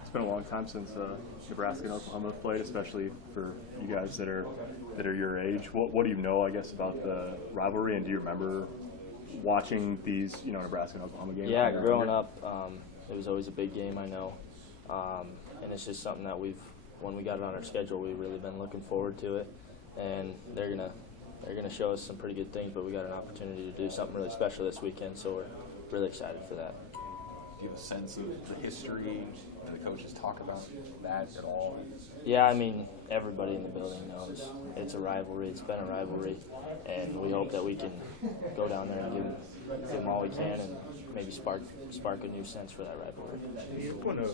It's been a long time since Nebraska and Oklahoma have played, especially for you guys that are your age. What do you know, I guess, about the rivalry, and do you remember watching these, Nebraska and Oklahoma games? Yeah, growing up, it was always a big game, I know, and it's just something that when we got it on our schedule, we've really been looking forward to it, and they're gonna show us some pretty good things, but we got an opportunity to do something really special this weekend, so we're really excited for that. Do you have a sense of the history? Do the coaches talk about that at all? Yeah, I mean, everybody in the building knows it's a rivalry. It's been a rivalry, and we hope that we can go down there and give them all we can and maybe spark a new sense for that rivalry. You've won a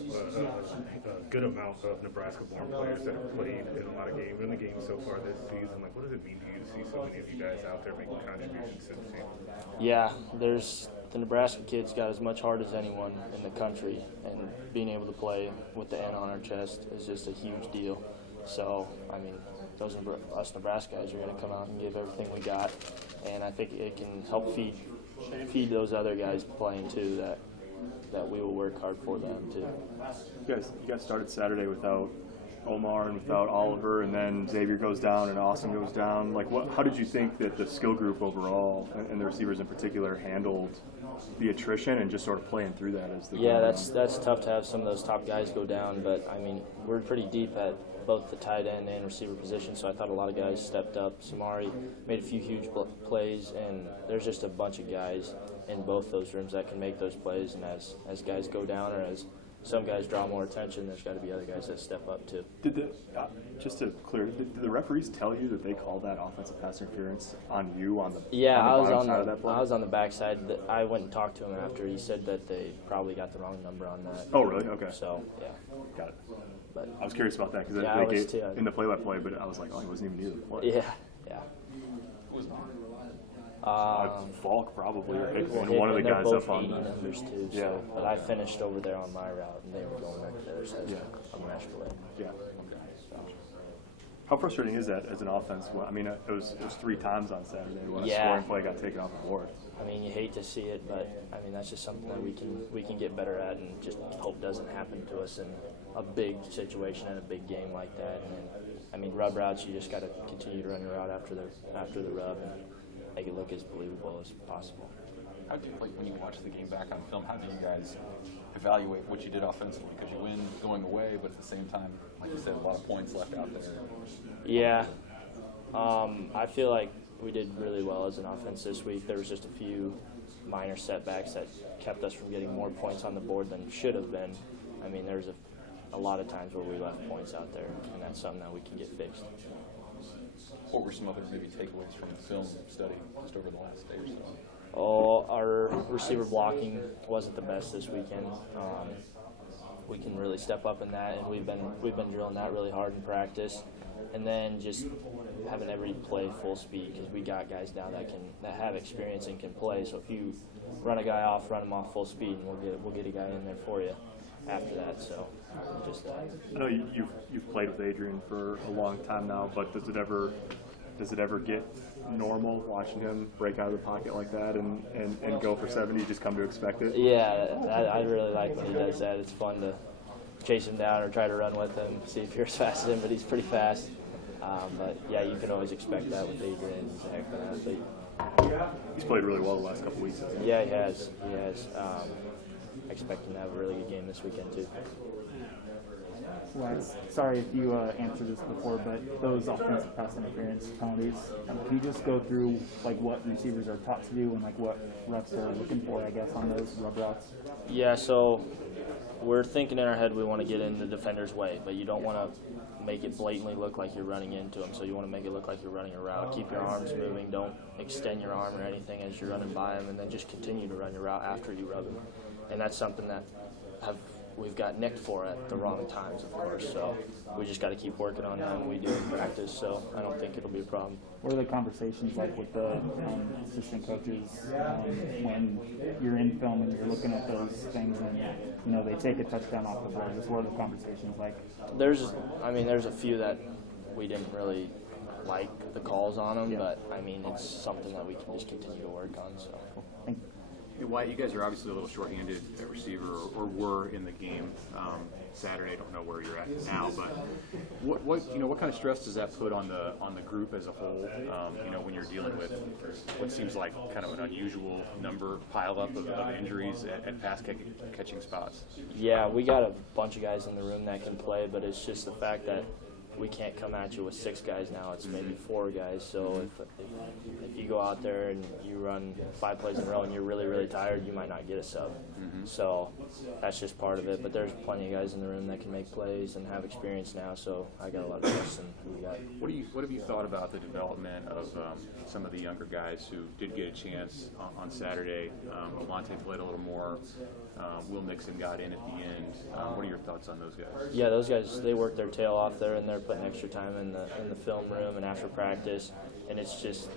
good amount of Nebraska-born players that have played in a lot of games, in the games so far this season. Like, what does it mean to you to see so many of you guys out there making contributions to the team? Yeah, the Nebraska kids got as much heart as anyone in the country, and being able to play with the N on our chest is just a huge deal. So, I mean, us Nebraska guys are going to come out and give everything we got, and I think it can help feed those other guys playing too, that we will work hard for them too. You guys started Saturday without Omar and without Oliver, and then Xavier goes down and Austin goes down. Like, how did you think that the skill group overall, and the receivers in particular, handled the attrition and just sort of playing through that as the game went on? That's tough to have some of those top guys go down, but I mean, we're pretty deep at both the tight end and receiver position, so I thought a lot of guys stepped up. Samari made a few huge plays, and there's just a bunch of guys in both those rooms that can make those plays, and as guys go down or as some guys draw more attention, there's got to be other guys that step up too. Just to clear, did the referees tell you that they called that offensive pass interference on you on the bottom side of that play? I was on the backside. I went and talked to him after. He said that they probably got the wrong number on that. Oh, really? Okay. So, yeah. Got it. But I was curious about that because in the play-by-play, but I was like, oh, he wasn't even near the play. Yeah. Who was on? Falk probably, or Hickman, one of the guys up on the numbers too. So, yeah. But I finished over there on my route, and they were going right to the other side on the national way. Yeah. Okay. So. How frustrating is that as an offense? Well, I mean, it was 3 times on Saturday when a scoring play got taken off the board. I mean, you hate to see it, but I mean that's just something that we can get better at, and just hope doesn't happen to us in a big situation and a big game like that. And I mean, rub routes, you just got to continue to run your route after the rub and make it look as believable as possible. How do you, when you watch the game back on film, how do you guys evaluate what you did offensively? Because you win going away, but at the same time, like you said, a lot of points left out there. Yeah. I feel like we did really well as an offense this week. There was just a few minor setbacks that kept us from getting more points on the board than should have been. I mean, there's a lot of times where we left points out there, and that's something that we can get fixed. What were some other maybe takeaways from the film study just over the last day or so? Oh, our receiver blocking wasn't the best this weekend. We can really step up in that, and we've been drilling that really hard in practice. And then just having every play full speed, because we got guys now that have experience and can play. So if you run a guy off, run him off full speed, and we'll get a guy in there for you after that. So just I know you've played with Adrian for a long time now, but does it ever get normal watching him break out of the pocket like that and go for 70? You just come to expect it? Yeah, I really like when he does that. It's fun to chase him down or try to run with him, see if you're as fast as him, but he's pretty fast. But yeah, you can always expect that with Adrian. He's a heck of an athlete. He's played really well the last couple weeks, hasn't he? Yeah, he has. I expect him to have a really good game this weekend too. Wes, sorry if you answered this before, but those offensive pass interference penalties, can you just go through like what receivers are taught to do and like what refs are looking for, I guess, on those rub routes? Yeah, so we're thinking in our head we want to get in the defender's way, but you don't want to make it blatantly look like you're running into them. So you want to make it look like you're running a route. Keep your arms moving. Don't extend your arm or anything as you're running by them, and then just continue to run your route after you rub them. And that's something that we've got nicked for at the wrong times, of course. So we just got to keep working on that, and we do in practice. So I don't think it'll be a problem. What are the conversations like with the assistant coaches when you're in film and you're looking at those things and they take a touchdown off the board? Just what are the conversations like? There's a few that we didn't really like the calls on them, but I mean it's something that we can just continue to work on. So. Cool. Thank you. Wyatt, you guys are obviously a little shorthanded at receiver, or were in the game Saturday. I don't know where you're at now, but what kind of stress does that put on the group as a whole? When you're dealing with what seems like kind of an unusual number pile up of injuries at pass catching spots. Yeah, we got a bunch of guys in the room that can play, but it's just the fact that we can't come at you with 6 guys now. It's maybe 4 guys. So if you go out there and you run 5 plays in a row and you're really, really tired, you might not get a sub. So that's just part of it. But there's plenty of guys in the room that can make plays and have experience now. So I got a lot of trust in who we got. What have you thought about the development of some of the younger guys who did get a chance on Saturday? Alante played a little more. Will Nixon got in at the end. What are your thoughts on those guys? Yeah, those guys, they work their tail off there, and they're putting extra time in the film room and after practice, and it's just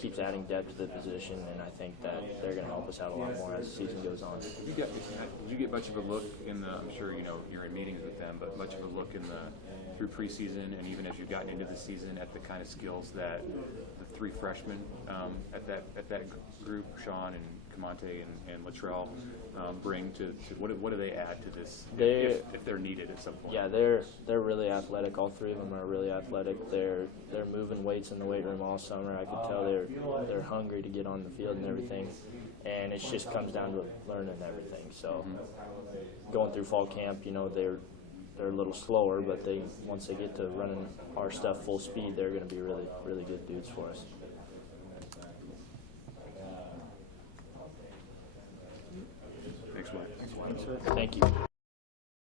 keeps adding depth to the position, and I think that they're going to help us out a lot more as the season goes on. Did you get much of a look in the? I'm sure you're in meetings with them, but much of a look in through preseason and even as you've gotten into the season at the kind of skills that the 3 freshmen at that group, Sean and Camonte and Latrell, bring to what do they add to this if they're needed at some point? Yeah, they're really athletic. All 3 of them are really athletic. They're moving weights in the weight room all summer. I could tell they're hungry to get on the field and everything, and it just comes down to learning everything. So going through fall camp, they're a little slower, but once they get to running our stuff full speed, they're going to be really, really good dudes for us. Thanks, Wyatt. Thank you.